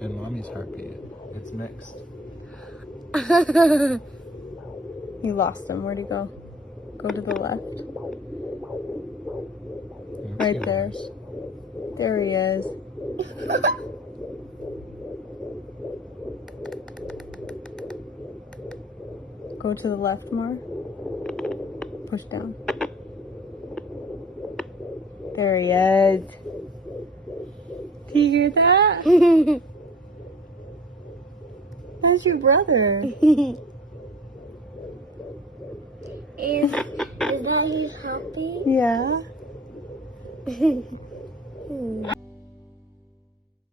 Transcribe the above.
and mommy's heartbeat. It's mixed. You lost him. Where'd he go? Go to the left. Right there. There he is. Go to the left more. Push down. There he is. Do you hear that? That's your brother. Is Daddy happy? Yeah.